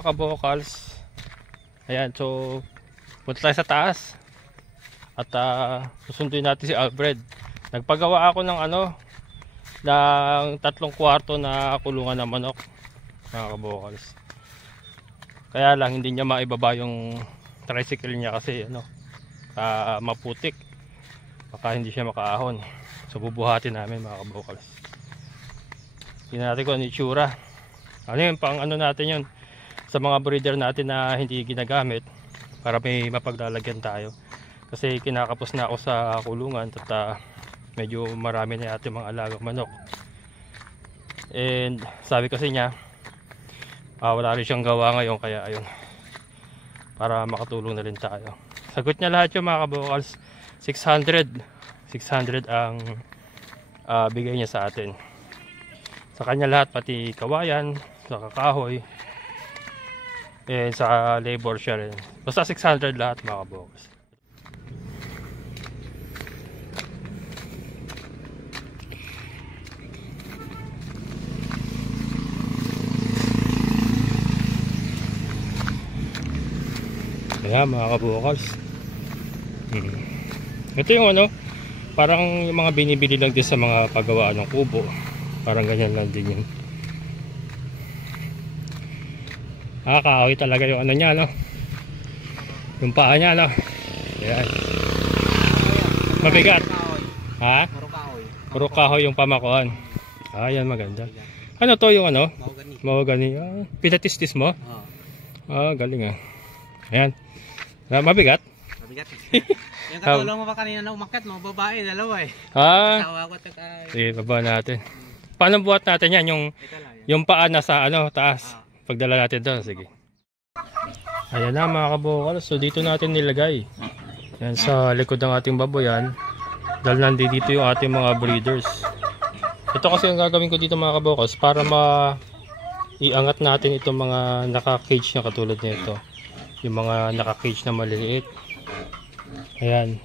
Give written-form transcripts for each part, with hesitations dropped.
mga kabokals. Ayan, so punta tayo sa taas. At susunduin natin si Alfred. Nagpagawa ako ng ng 3 kwarto na kulungan ng manok, mga kabokals. Kaya lang hindi niya maibaba yung tricycle niya kasi maputik. Baka hindi siya makaahon. So bubuhatin namin, mga kabokals. Tingnan natin kung ano itsura. Ano yun, pang natin yun sa mga breeder natin na hindi ginagamit, para may mapaglalagyan tayo. Kasi kinakapos na ako sa kulungan at medyo marami na ating mga alagang manok. And sabi kasi niya wala rin siyang gawa ngayon, kaya ayun, para makatulong na rin tayo. Sagot niya lahat yung mga kabokals. 600 ang bigay niya sa atin. Sa kanya lahat, pati kawayan, sa kakahoy, sa labor siya rin. Basta 600 lahat, mga kabokals. Ayan, mga kabokals. Ito yung parang yung mga binibili lang din sa mga paggawaan ng kubo. Parang ganyan lang din yun. Kahoy talaga yung niya, yung paa niya, Ayan. Mabigat. Ha? Puro kahoy yung pamakuan. Ayan, maganda. Ano to yung mahogany. Pinatistis mo? Galing Ayan. Mabigat? Mabigat. Yung katulong mo pa kanina na umakyat mo, babae, dalawa Asawa ko at sige, baba natin. Paano buhat natin yan? Yung paa nasa taas. Pagdala natin doon, sige. Ayan na, mga kabokals. So dito natin nilagay. Yan sa likod ng ating baboyan. Dahil nandito yung ating mga breeders. Ito kasi ang gagawin ko dito, mga kabokals, para iangat natin itong mga naka-cage na katulad nito. Yung mga naka-cage na maliliit. Ayan.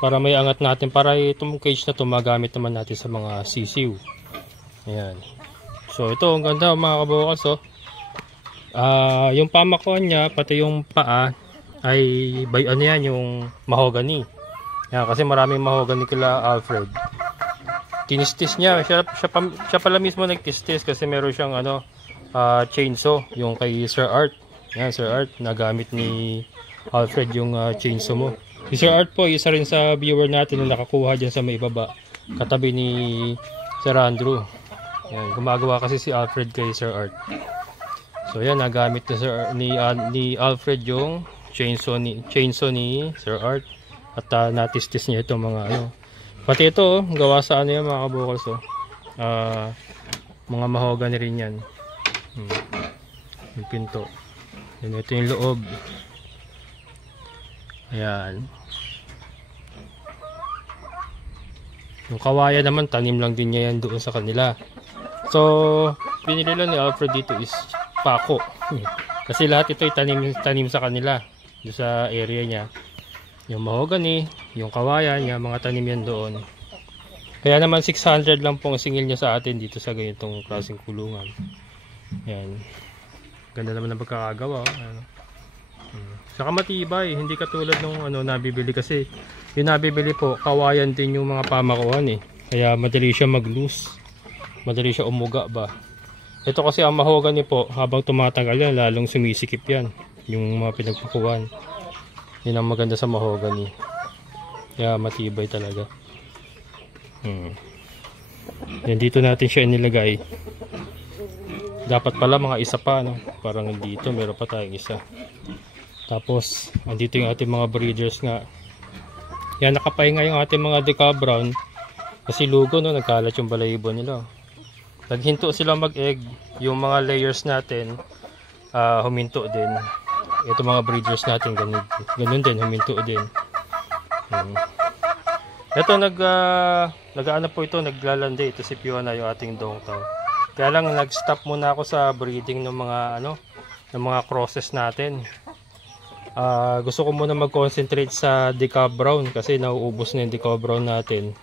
Para may angat natin, para itong cage na ito magamit naman natin sa mga sisiw. Ayan. So ito, ang ganda, mga kabokals. Yung pamakuan niya, pati yung paa ay yung mahogany. Ayan, kasi maraming mahogany kila Alfred. Tinistis niya, siya pala mismo nagtistis kasi meron siyang chainsaw, yung kay Sir Art. Yan, Sir Art, nagamit ni Alfred yung chainsaw mo. Si Sir Art po, isa rin sa viewer natin na nakakuha dyan sa may baba, katabi ni Sir Andrew. Yan, gumagawa kasi si Alfred kay Sir Art. So yan, nagamit ni Alfred yung chainsaw ni Sir Art. At natistis niya itong mga pati ito, gawa sa yan, mga kabokals. Mga mahogany rin yan. Yung pinto. Yan, ito yung loob. Ayan. Yung kawayan naman, tanim lang din niya yan doon sa kanila. So pinili lang ni Alfred dito is pako. Kasi lahat ito ay tanim sa kanila doon sa area niya. Yung mahogany, yung kawayan, yung mga tanim yan doon. Kaya naman 600 lang pong singil niya sa atin dito sa ganitong klaseng kulungan. Yan. Ganda naman ng pagkakagawa. Saka matibay, hindi katulad nung nabibili, kasi yung nabibili po, kawayan din yung mga pamakuan Kaya madali siya mag-loose. Madali siya umuga ba. Ito kasi ang mahogany po, habang tumatagal yan, lalong sumisikip yan. Yung mga pinagpakuan. Yan ang maganda sa mahogany. Kaya matibay talaga. Yan, dito natin siya inilagay. Dapat pala mga isa pa, parang dito meron pa tayong isa. Tapos andito yung ating mga breeders nga. Yan, nakapahinga yung ating mga deca brown kasi lugo, nagkalat yung balahibo nila. Naghinto sila mag-egg. Yung mga layers natin huminto din. Ito mga breeders natin ganun din, huminto din. Ito nag-ano po ito, naglalandi. Ito si Fiona, yung ating dongtaw. Kaya lang nag-stop muna ako sa breeding ng mga ng mga crosses natin. Gusto ko muna mag-concentrate sa deca brown kasi nauubos na yung deca brown natin.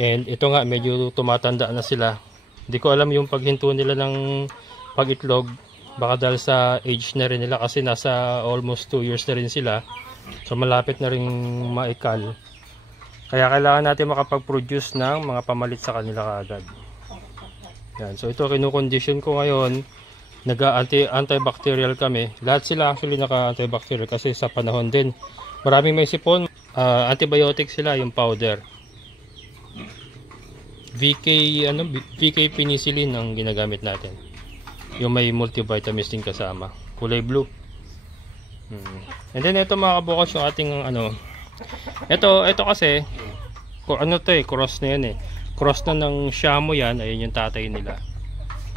And ito nga, medyo tumatanda na sila. Hindi ko alam yung paghinto nila ng pag-itlog Baka dahil sa age na rin nila kasi nasa almost 2 years na rin sila. So malapit na rin maikal. Kaya kailangan natin makapag-produce ng mga pamalit sa kanila kaagad. Yan. So ito kinukondisyon ko ngayon. Nag-antibacterial kami. Lahat sila actually naka-antibacterial kasi sa panahon din. Maraming may sipon. Antibiotic sila, yung powder. VK penicillin ang ginagamit natin. Yung may multivitamins din kasama. Kulay blue. And then ito mga kabukos yung ating ito kasi cross na yan cross na ng Shamo yan. Ayun yung tatay nila.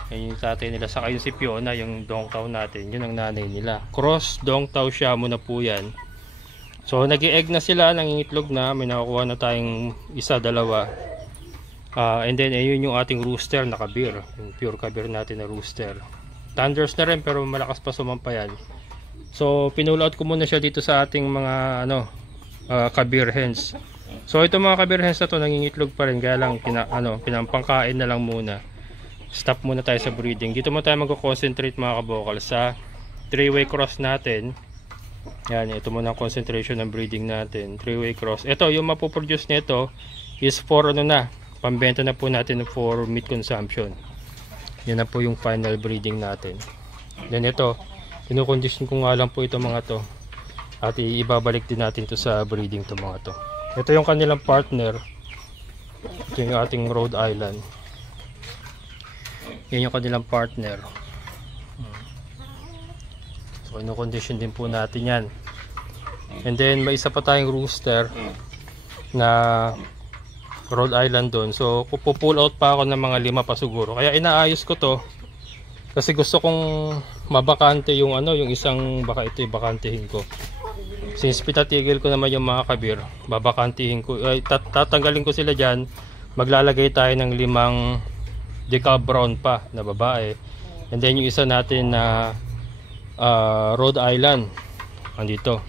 Ayun yung tatay nila. Saka yung si Fiona, yung Dongtao natin, yun ang nanay nila. Cross Dongtao Shamo na po yan. So nag-i-egg na sila, nangingitlog na. May nakukuha na tayong isa, dalawa. And then ayun yung ating rooster na kabir, yung pure kabir natin na rooster. Thunders na rin pero malakas pa sumampayan. So pinull out ko muna siya dito sa ating mga kabir hens. So ito mga kabir hens na to nangingitlog pa rin, kaya lang pinampangkain na lang muna. Stop muna tayo sa breeding. Dito muna tayo magko-concentrate mga kabokal sa 3-way cross natin. Yan, ito muna ang concentration ng breeding natin. 3-way cross. Ito yung mapoproduce nito is for pambenta na po natin for meat consumption. Yan na po yung final breeding natin. Then ito, kinukondisyon ko nga lang po ito mga to. At ibabalik din natin to sa breeding to mga to. Ito yung kanilang partner. Ito yung ating Rhode Island. Yan yung kanilang partner. So kinukondisyon din po natin yan. And then may isa pa tayong rooster na Rhode Island doon. So pupull out pa ako ng mga 5 pa siguro. Kaya inaayos ko to kasi gusto kong mabakante yung yung isang, baka ito ibakantehin ko. Since pitatigil ko naman yung mga kabir, babakantihin ko, tatanggalin ko sila dyan. Maglalagay tayo ng 5 decal brown pa na babae. And then yung isa natin na Rhode Island, andito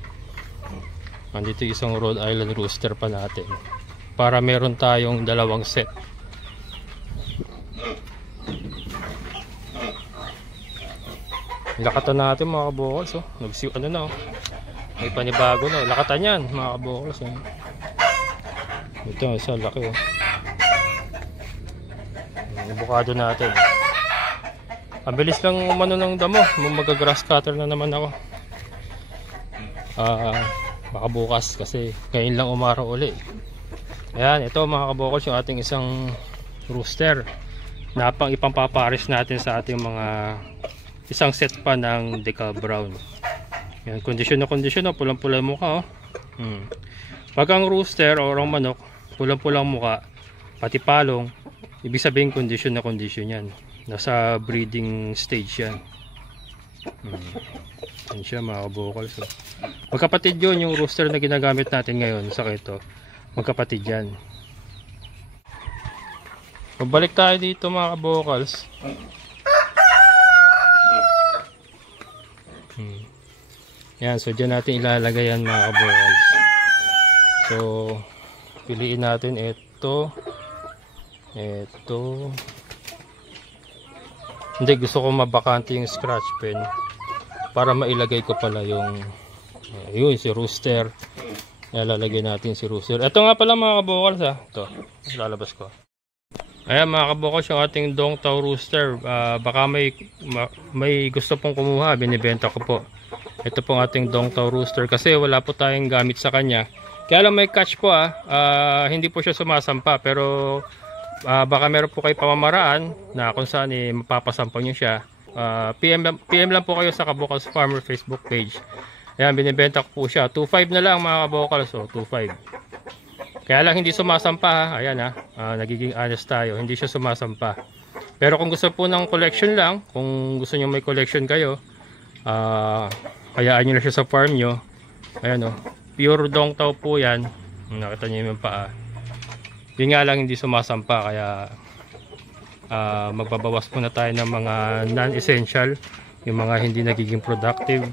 isang Rhode Island rooster pa natin, para meron tayong 2 set. Lakatan natin mga kabokals. May panibago na. Lakatan yan mga kabokals. Ito isa laki. Avocado natin. Ang bilis lang umano ng damo. Mag-grass cutter na naman ako. Baka bukas kasi ngayon lang umaraw uli. Ayan, ito mga kabokals yung ating isang rooster na ipampapares natin sa ating mga isang set pa ng decal brown. Ayan, kondisyon na pulang-pula mukha Pag ang rooster o ang manok pulang-pulang mukha pati palong, ibig sabihin kondisyon na kondisyon yan. Nasa breeding stage yan. Yan siya mga kabokals. Magkapatid yun yung rooster na ginagamit natin ngayon sa ito. Magkapatid yan. Pabalik tayo dito mga kabokals. Yan, so dyan natin ilalagay yan mga kabokals. So piliin natin ito. Hindi, gusto ko mabakante yung scratch pen para mailagay ko pala yung si rooster. Lalagay natin si rooster. Ito nga pala mga kabokals ito, lalabas ko. Ayan mga kabokals yung ating Dongtao rooster. Baka may gusto pong kumuha, binibenta ko po. Ito pong ating Dongtao rooster kasi wala po tayong gamit sa kanya. Kaya lang may catch po hindi po siya sumasampa, pero baka meron po kayo pamamaraan na kung saan mapapasampaw nyo siya. PM lang po kayo sa Kabokals Farmer Facebook page. Ayan, binibenta ko po siya 2.5 na lang mga kabokals. So 2.5. Kaya lang hindi sumasampa ayan nagiging honest tayo, hindi siya sumasampa. Pero kung gusto po ng collection lang, kung gusto niyo may collection kayo, hayaan niyo na siya sa farm nyo. Ayan pure Dongtao po yan. Nakita niyo yung paa. Yun nga lang hindi sumasampa, kaya magbabawas muna tayo ng mga non-essential, yung mga hindi nagiging productive.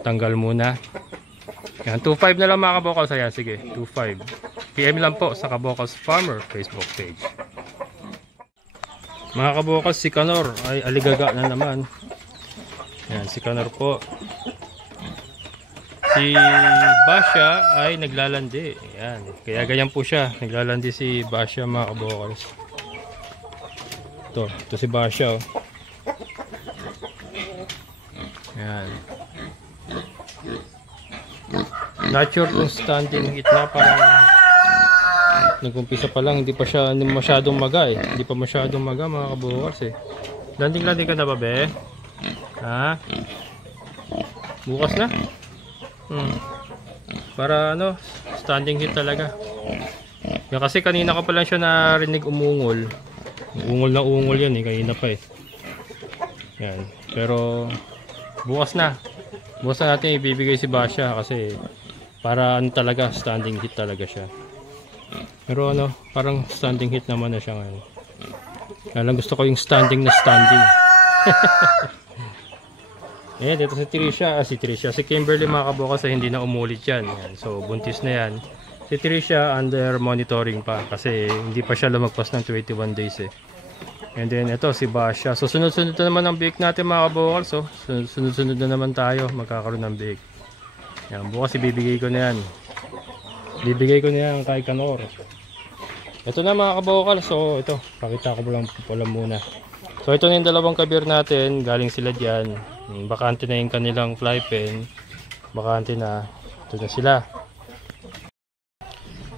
Tanggal muna. Yan, 2.5 na lang mga kabokals. Ayan, sige, 2.5. PM lang po sa Kabokals Farmer Facebook page. Mga kabokals, si Kanor ay aligaga na naman. Yan, si Connor po. Si Basha ay naglalandi. Yan. Kaya ganyan po siya. Naglalandi si Basha, mga kabokals. Ito si Basha. Oh. Yan. Not sure kung standing heat na, parang nag-umpisa pa lang, hindi pa siya masyadong maga eh. Hindi pa masyadong maga, mga kabokals eh. Landing ka na ba, be? Ha? Bukas na? Para ano, standing heat talaga. Yan, kasi kanina ko pa lang siya narinig umungol. Ungol na ungol yan eh, kanina pa eh. Yan. Pero bukas na. Bukas na natin ibibigay si Basha kasi para ano talaga, standing heat talaga siya. Pero ano, parang standing heat naman na siya ngayon. Kaya lang gusto ko yung standing na standing. Eh, dito si Kimberly, mga kabukas, hindi na umulit yan. Yan. So, buntis na yan. Si Tricia under monitoring pa kasi hindi pa siya lumagpas ng 21 days eh. And then, ito si Basha. So, sunod-sunod na naman ang biik natin, mga kabukas. So, sunod-sunod na naman tayo magkakaroon ng biik. Yan, bukas ibibigay ko na yan. Bibigay ko na yan kay Connor. Ito na, mga kabokal. So ito, pakita ko lang pala muna. So ito na yung dalawang kabir natin. Galing sila dyan. Bakante na yung kanilang fly pen. Bakante na. Ito na sila.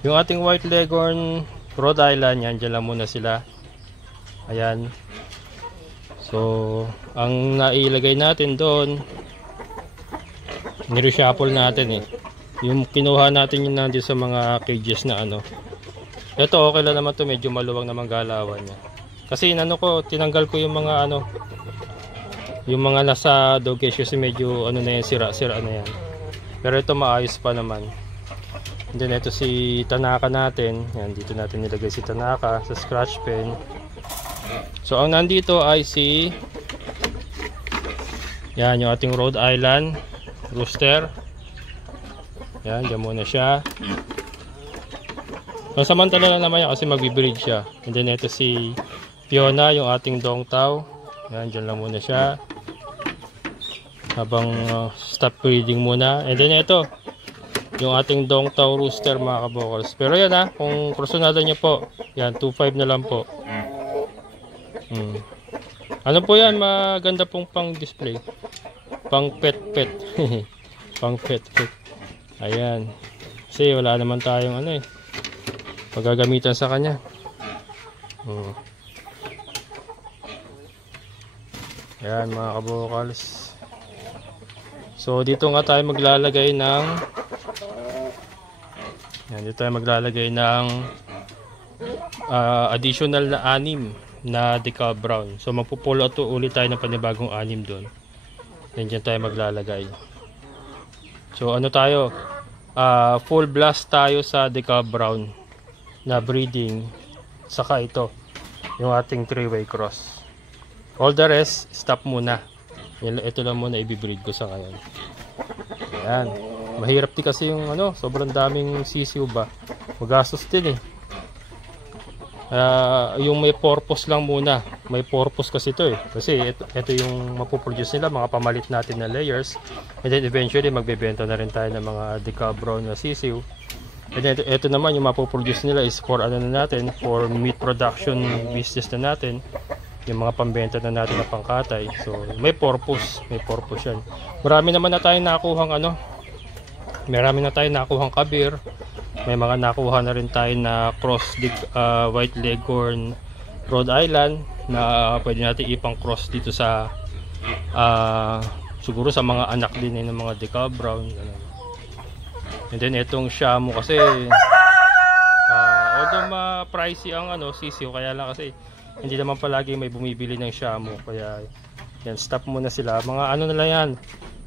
Yung ating white leghorn Rhode Island, yan, dyan lang muna sila. Ayan. So ang nailagay natin doon, nireshuffle natin eh. Yung kinuha natin yun nandito sa mga cages na ano. Ito okay lang naman to, medyo maluwang naman galawan niya. Kasi inano ko, tinanggal ko yung mga ano, yung mga nasa dog cage kasi medyo ano na yan, sira-sira na yan. Pero ito maayos pa naman. And then ito si Tanaka natin. Yan, dito natin nilagay si Tanaka sa scratch pen. So ang nandito ay si, yan, yung ating Rhode Island rooster. Yan, dyan muna siya. Samantala na naman yan kasi magbibreed siya. And then ito si Fiona, yung ating dongtaw. Yan, dyan lang muna siya habang stop breeding muna. And then ito yung ating dongtaw rooster, mga kabokals. Pero yan ha, kung krusonado nyo po, yan, 2.5 na lang po. Ano po yan, maganda pong pang display, pang pet pang pet. Ayan, kasi wala naman tayong ano eh, paggagamitan sa kanya. Ayan, mga kabokals. So dito nga tayo maglalagay ng, yan, dito tayo maglalagay ng additional na 6 na decal brown. So magpupulo ito ulit tayo ng panibagong 6 doon. Then dyan tayo maglalagay. So ano tayo, full blast tayo sa decal brown na breeding, saka ito yung ating 3-way cross. All the rest stop muna. Ito lang muna ibibreed ko sa ngayon. Ayan, mahirap din kasi yung ano, sobrang daming sisiw ba, magastos din eh. Yung may purpose lang muna, may purpose kasi ito eh, kasi ito yung mapoproduce nila, mga pamalit natin na layers. And then eventually magbebenta na rin tayo ng mga decal brown na sisiw. And then ito naman yung mapoproduce nila is for ano na natin, for meat production business na natin, yung mga pambenta na natin na pangkatay. So may purpose yan. Marami naman na tayong nakuhang ano, marami na tayong nakuhang kabir. May mga nakuha na rin tayo na cross white leghorn Rhode Island na pwede natin ipang cross dito sa siguro sa mga anak din ng mga decal brown. And then itong Shamu kasi although ma-pricey ang ano sisiw, kaya lang kasi hindi naman palagi may bumibili ng Shamu, kaya yan, stop muna sila. Mga ano na lang yan,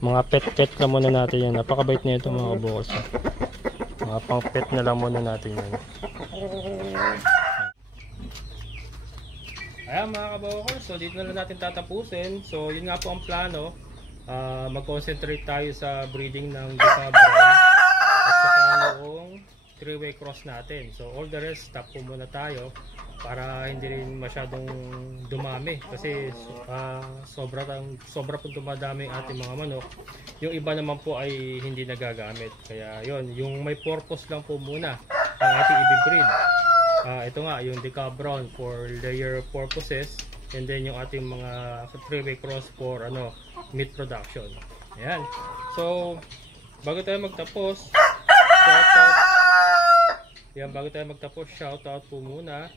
mga pet na muna natin yan. Napakabait na ito, mga kabokals. Mga pang pet na lang muna natin yan. Ayan, mga kabokals, so dito na lang natin tatapusin. So yun nga po ang plano, mag-concentrate tayo sa breeding ng decal brown at saka noong 3-way cross natin. So all the rest stop po muna tayo para hindi rin masyadong dumami kasi sobra pong dumadami ang ating mga manok. Yung iba naman po ay hindi nagagamit, kaya yon, yung may purpose lang po muna ang ating i-breed. Ito nga yung Deca Brown for layer purposes, and then yung ating mga 3-way cross for meat production. Ayan, so bago tayo magtapos, shout out po muna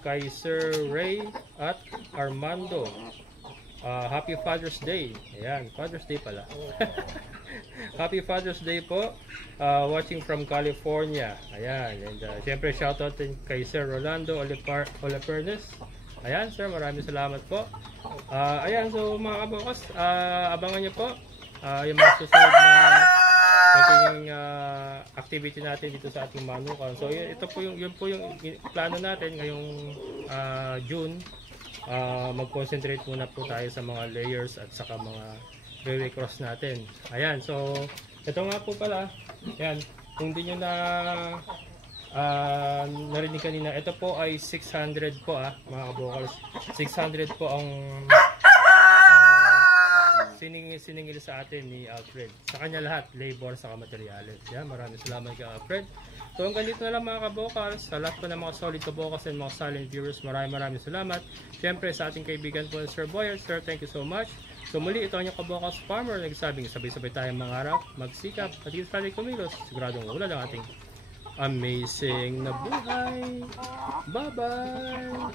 kay Sir Ray at Armando. Happy Father's Day. Ayan, Father's Day pala. Happy Father's Day po. Watching from California. Ayan, and syempre shout out din kay Sir Rolando Olipernes. Ayan, sir, maraming salamat po. Ayan, so mga kabukas, abangan nyo po yung mga susunod na magiging activity natin dito sa ating manukan. So ito po yun po yung plano natin ngayong June. Mag-concentrate muna po tayo sa mga layers at saka mga three-way cross natin. Ayan, so ito nga po pala. Ayan, kung di nyo na narinig kanina, ito po ay 600 po mga kabokals. 600 po ang siningil sa atin ni Alfred. Sa kanya lahat, labor sa materials. Yan, maraming salamat kay Alfred. So hanggang dito na lang mga kabokals. Sa lahat po ng mga solid kabokals and mga silent viewers, maraming salamat. Siyempre sa ating kaibigan po Sir Boyer. Sir, thank you so much. So muli, ito ang inyong kabokals farmer. Nagsabing sabay-sabay tayong mangarap, magsikap, at higit sa ating kumilos. Siguradong ulan ang ating amazing na buhay. Bye-bye!